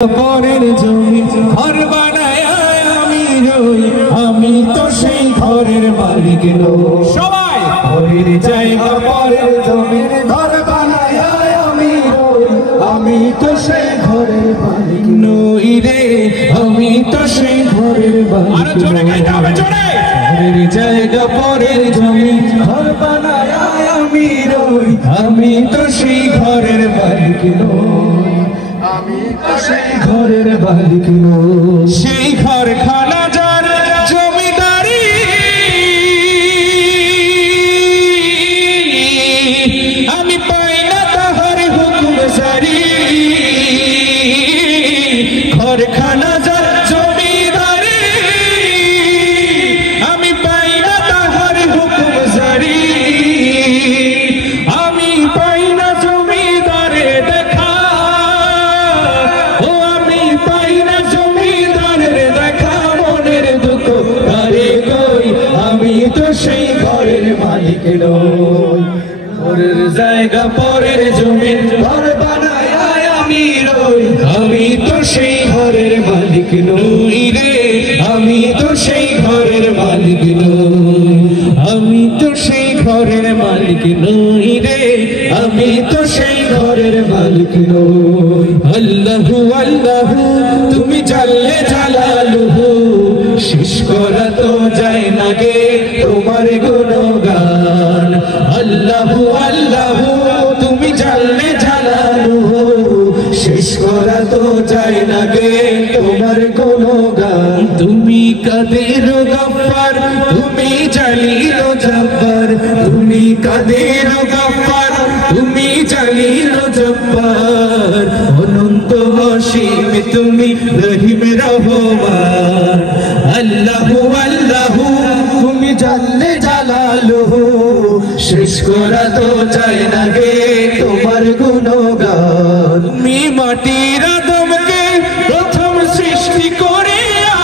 পরের জমি ঘর বানায় আমি রই, আমি তো সেই ঘরের মালিক নই। সবাই পরের জায়গা পরের জমি ঘর বানায় আমি রই, আমি তো সেই ঘরের মালিক নই রে, আমি তো সেই ঘরের মালিক নই। পরের জায়গা পরের জমি ঘর বানায় আমি রই, আমি তো সেই ঘরের মালিক নই, আমি তো সেই ঘরের মালিক নই। সেই ঘর খানা যার জমিদারি, আমি পাই না তাহার হুকুম জারি। ঘর খানা যার জমিদারি, আমি পাই না তাহার হুকুম জারি। আমি পাই না জমিদারে দেখা, সেই ঘরের মালিক নই। পরের জায়গা পরের জমি ঘর বানায় আমি রই, আমি তো সেই ঘরের মালিক নই রে, আমি তো সেই ঘরের মালিক নই, আমি তো সেই ঘরের মালিক নই রে, আমি তো সেই ঘরের মালিক নই। আল্লাহু আল্লাহু তুমি জাল্লে জালালুহু, শেষ করা তো যায় না গে তোমার গুণগান। আল্লাহু আল্লাহু তুমি জাল্লে জালালুহু, শেষ করা তো যায় না গে তোমার গুণগান। তুমি কাদের গফফার, তুমি জালিল জব্বার, তুমি কাদের গফফার, তুমি জালিল জব্বার। অনন্ত অসীম তুমি রহিম রহমান। আল্লাহু আল্লাহু তুমি জাল্লে জালালুহু, শেষ করা তো যায় না গে তোমার গুণগান। তুমি মাটির আদমকে প্রথম সৃষ্টি করিয়া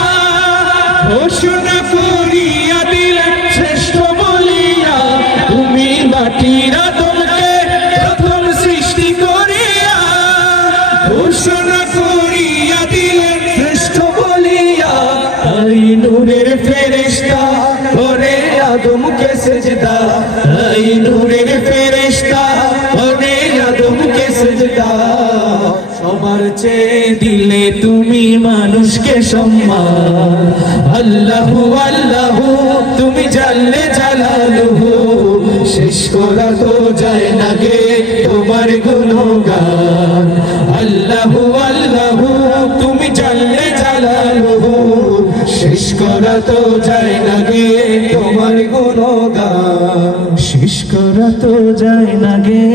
ঘোষণা করিয়া দিলে শ্রেষ্ঠ বলিয়া। তুমি মাটির আদমকে প্রথম সৃষ্টি করিয়া ঘোষণা করিয়া দিলে শ্রেষ্ঠ বলিয়া। এই নূরের ফেরেশতা করে আদমকে সেজদা, এই নূরের ফেরেশতা করে আদমকে সেজদা। সবার চেয়ে দিলে তুমি মানুষকে সম্মান। আল্লাহু আল্লাহু তুমি জাল্লে জালালুহু, শেষ করা তো যায় না গে তোমার গুণগান। আল্লাহু আল্লাহু তুমি জাল্লে জালালুহু, শেষ করা তো যায় না গে তোমার গুণগান, শেষ করা তো যায় না গে।